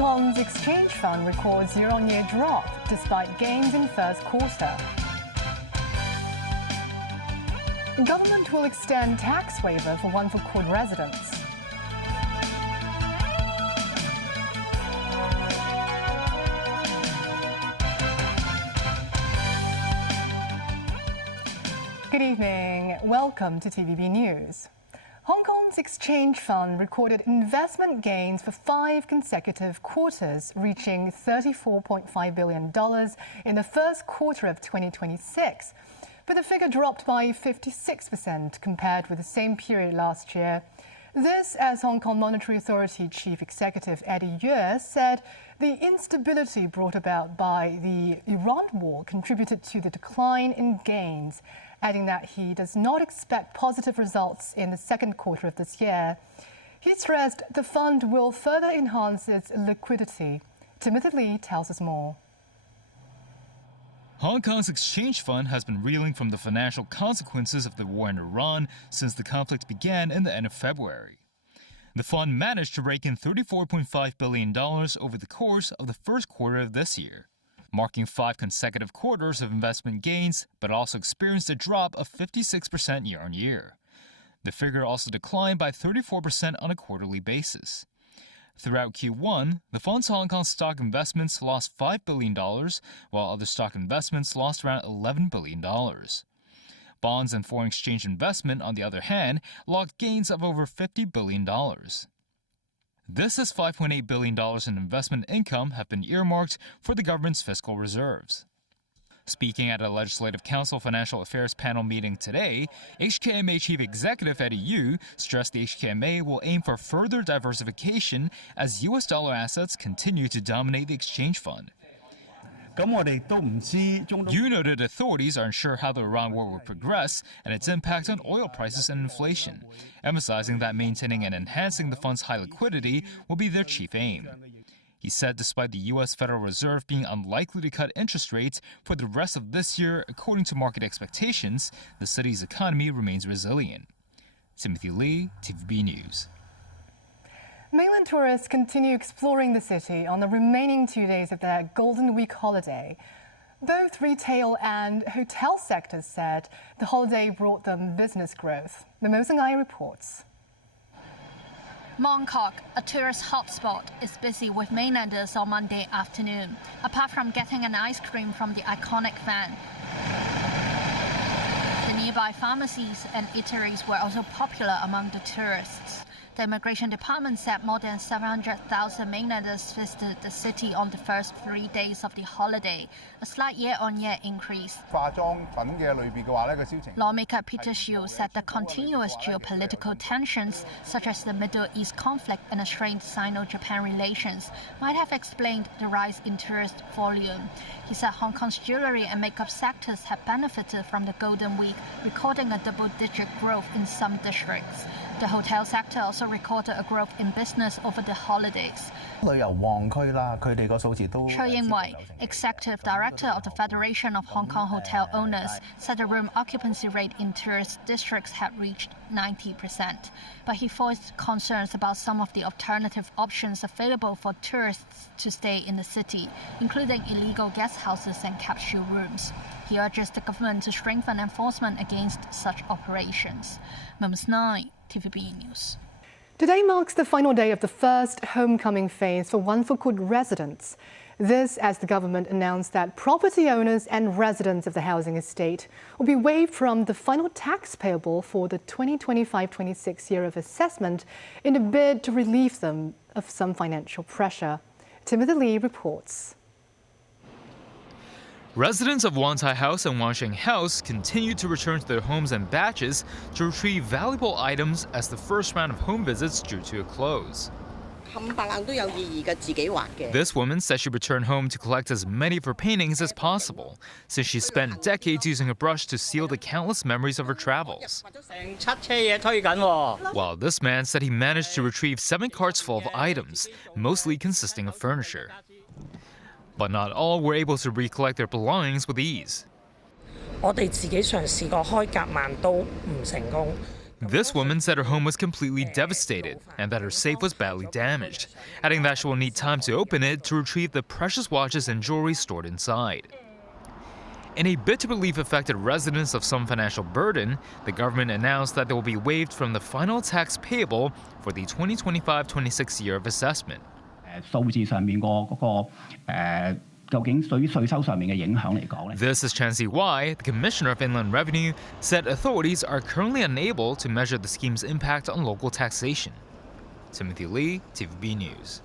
Kong's exchange fund records year-on-year drop despite gains in first quarter. Government will extend tax waiver for one-for-court residents. Good evening. Welcome to TVB News. Hong Kong's exchange fund recorded investment gains for 5 consecutive quarters, reaching $34.5 billion in the first quarter of 2026. But the figure dropped by 56% compared with the same period last year. This, as Hong Kong Monetary Authority Chief Executive Eddie Yue said, the instability brought about by the Iran war contributed to the decline in gains, adding that he does not expect positive results in the second quarter of this year. He stressed the fund will further enhance its liquidity. Timothy Lee tells us more. Hong Kong's exchange fund has been reeling from the financial consequences of the war in Iran since the conflict began in the end of February. The fund managed to rake in $34.5 billion over the course of the first quarter of this year, marking 5 consecutive quarters of investment gains, but also experienced a drop of 56% year-on-year. The figure also declined by 34% on a quarterly basis. Throughout Q1, the fund's Hong Kong stock investments lost $5 billion, while other stock investments lost around $11 billion. Bonds and foreign exchange investment, on the other hand, logged gains of over $50 billion. This as $5.8 billion in investment income have been earmarked for the government's fiscal reserves. Speaking at a Legislative Council Financial Affairs panel meeting today, HKMA Chief Executive Eddie Yue stressed the HKMA will aim for further diversification as U.S. dollar assets continue to dominate the exchange fund. Yue noted authorities are unsure how the Iran war will progress and its impact on oil prices and inflation, emphasizing that maintaining and enhancing the fund's high liquidity will be their chief aim. He said despite the U.S. Federal Reserve being unlikely to cut interest rates for the rest of this year according to market expectations, the city's economy remains resilient. Timothy Lee, TVB News. Mainland tourists continue exploring the city on the remaining 2 days of their Golden Week holiday. Both retail and hotel sectors said the holiday brought them business growth. Memo Ngai reports. Mong Kok, a tourist hotspot, is busy with mainlanders on Monday afternoon, apart from getting an ice cream from the iconic van. The nearby pharmacies and eateries were also popular among the tourists. The Immigration Department said more than 700,000 mainlanders visited the city on the first 3 days of the holiday, a slight year-on-year increase. Lawmaker Peter Shiu said the continuous geopolitical tensions, such as the Middle East conflict and strained Sino-Japan relations, might have explained the rise in tourist volume. He said Hong Kong's jewelry and makeup sectors have benefited from the Golden Week, recording a double-digit growth in some districts. The hotel sector also recorded a growth in business over the holidays. Cho Ying-wei, Executive Director of the Federation of Hong Kong Hotel Owners, said the room occupancy rate in tourist districts had reached 90%. But he voiced concerns about some of the alternative options available for tourists to stay in the city, including illegal guest houses and capsule rooms. He urges the government to strengthen enforcement against such operations. Mums 9, TVB News. Today marks the final day of the first homecoming phase for one-for-court residents. This as the government announced that property owners and residents of the housing estate will be waived from the final tax payable for the 2025-26 year of assessment in a bid to relieve them of some financial pressure. Timothy Lee reports. Residents of Wan Tai House and Wan Sheng House continue to return to their homes and batches to retrieve valuable items as the first round of home visits drew to a close. This woman said she returned home to collect as many of her paintings as possible, since she spent decades using a brush to seal the countless memories of her travels. While this man said he managed to retrieve 7 carts full of items, mostly consisting of furniture. But not all were able to recollect their belongings with ease. This woman said her home was completely devastated and that her safe was badly damaged, adding that she will need time to open it to retrieve the precious watches and jewelry stored inside. In a bid to relieve affected residents of some financial burden, the government announced that they will be waived from the final tax payable for the 2025-26 year of assessment. 數字上面究竟對於稅收上面嘅影響嚟講咧 This is Chansey Wai, the Commissioner of Inland Revenue, said authorities are currently unable to measure the scheme's impact on local taxation. Timothy Lee, TVB News.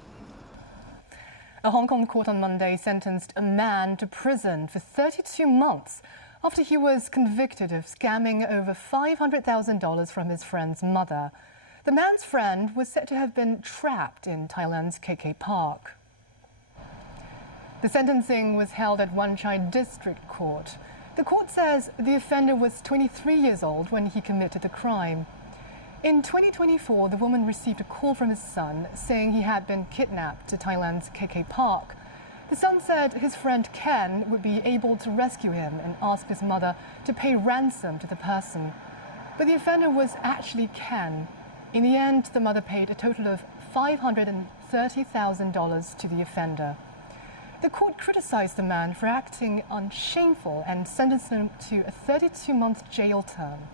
A Hong Kong court on Monday sentenced a man to prison for 32 months after he was convicted of scamming over $500,000 from his friend's mother. The man's friend was said to have been trapped in Thailand's KK Park. The sentencing was held at Wan Chai District Court. The court says the offender was 23 years old when he committed the crime. In 2024, the woman received a call from his son saying he had been kidnapped to Thailand's KK Park. The son said his friend Ken would be able to rescue him and asked his mother to pay ransom to the person. But the offender was actually Ken. In the end, the mother paid a total of $530,000 to the offender. The court criticized the man for acting unshameful and sentenced him to a 32-month jail term.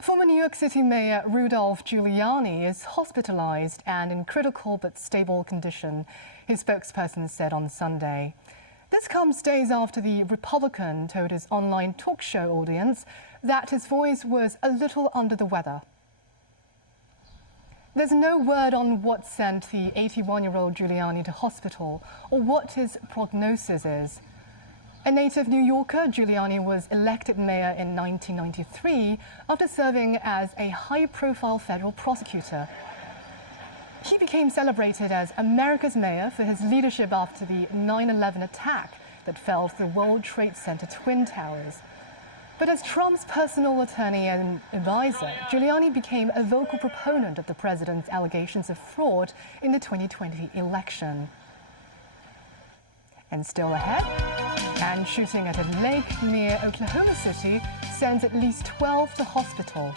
Former New York City Mayor Rudolph Giuliani is hospitalized and in critical but stable condition, his spokesperson said on Sunday. This comes days after the Republican told his online talk show audience that his voice was a little under the weather. There's no word on what sent the 81-year-old Giuliani to hospital or what his prognosis is. A native New Yorker, Giuliani was elected mayor in 1993 after serving as a high-profile federal prosecutor. He became celebrated as America's mayor for his leadership after the 9/11 attack that felled the World Trade Center Twin Towers. But as Trump's personal attorney and advisor, Giuliani became a vocal proponent of the president's allegations of fraud in the 2020 election. And still ahead, and shooting at a lake near Oklahoma City sends at least 12 to hospital.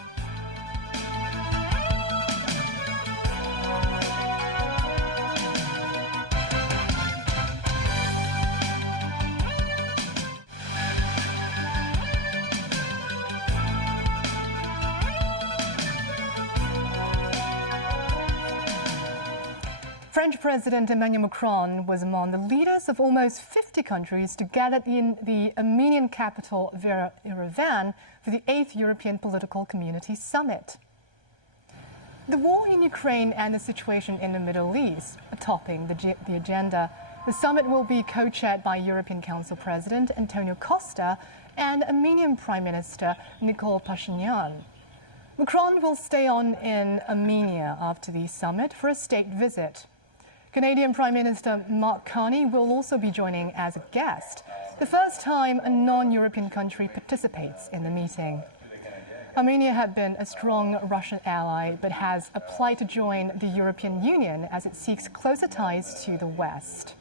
French President Emmanuel Macron was among the leaders of almost 50 countries to gather in the Armenian capital Yerevan for the 8th European Political Community Summit. The war in Ukraine and the situation in the Middle East are topping the agenda. The summit will be co-chaired by European Council President Antonio Costa and Armenian Prime Minister Nikol Pashinyan. Macron will stay on in Armenia after the summit for a state visit. Canadian Prime Minister Mark Carney will also be joining as a guest, the first time a non-European country participates in the meeting. Armenia had been a strong Russian ally, but has applied to join the European Union as it seeks closer ties to the West.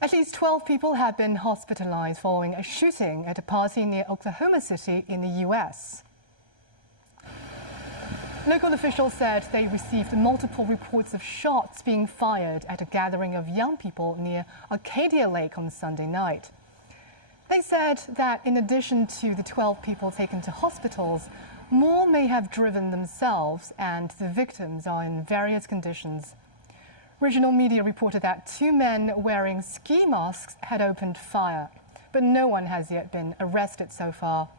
At least 12 people have been hospitalized following a shooting at a party near Oklahoma City in the U.S. Local officials said they received multiple reports of shots being fired at a gathering of young people near Arcadia Lake on Sunday night. They said that in addition to the 12 people taken to hospitals, more may have driven themselves and the victims are in various conditions. Regional media reported that 2 men wearing ski masks had opened fire, but no one has yet been arrested so far.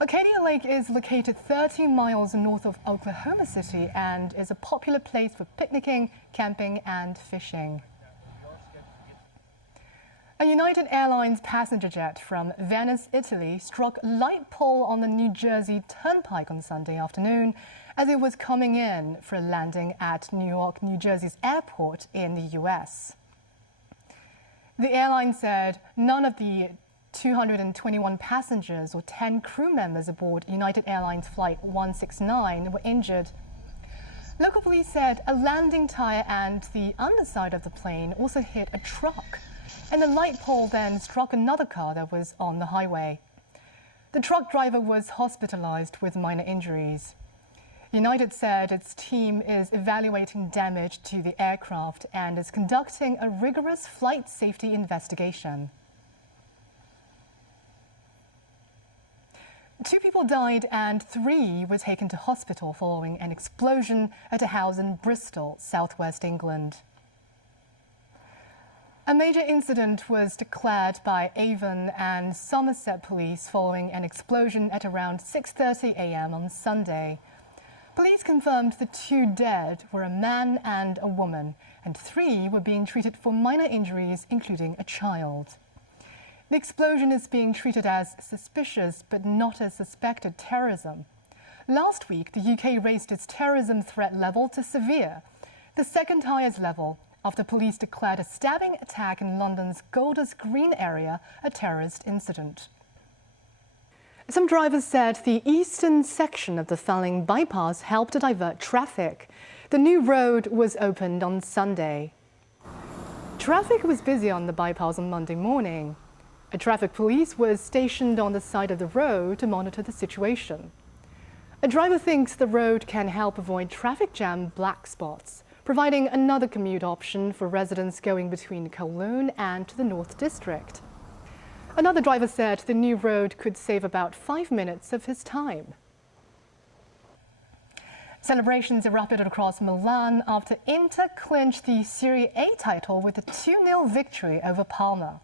Arcadia Lake is located 30 miles north of Oklahoma City and is a popular place for picnicking, camping, and fishing. A United Airlines passenger jet from Venice, Italy, struck a light pole on the New Jersey Turnpike on Sunday afternoon as it was coming in for a landing at New York, New Jersey's airport in the U.S. The airline said none of the 221 passengers or 10 crew members aboard United Airlines Flight 169 were injured. Local police said a landing tire and the underside of the plane also hit a truck, and the light pole then struck another car that was on the highway. The truck driver was hospitalized with minor injuries. United said its team is evaluating damage to the aircraft and is conducting a rigorous flight safety investigation. 2 people died and 3 were taken to hospital following an explosion at a house in Bristol, southwest England. A major incident was declared by Avon and Somerset police following an explosion at around 6:30 a.m. on Sunday. Police confirmed the 2 dead were a man and a woman, and 3 were being treated for minor injuries, including a child. The explosion is being treated as suspicious but not as suspected terrorism. Last week, the UK raised its terrorism threat level to severe, the second highest level, after police declared a stabbing attack in London's Golders Green area a terrorist incident. Some drivers said the eastern section of the Fanling bypass helped to divert traffic. The new road was opened on Sunday. Traffic was busy on the bypass on Monday morning. A traffic police was stationed on the side of the road to monitor the situation. A driver thinks the road can help avoid traffic jam black spots, providing another commute option for residents going between Kowloon and to the North District. Another driver said the new road could save about 5 minutes of his time. Celebrations erupted across Milan after Inter clinched the Serie A title with a 2-0 victory over Parma.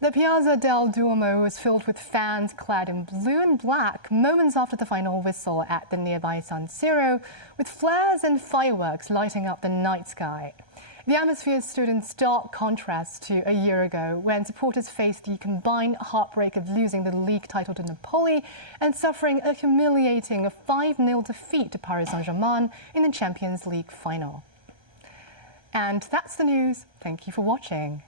The Piazza del Duomo was filled with fans clad in blue and black moments after the final whistle at the nearby San Siro, with flares and fireworks lighting up the night sky. The atmosphere stood in stark contrast to a year ago, when supporters faced the combined heartbreak of losing the league title to Napoli and suffering a humiliating 5-0 defeat to Paris Saint-Germain in the Champions League final. And that's the news. Thank you for watching.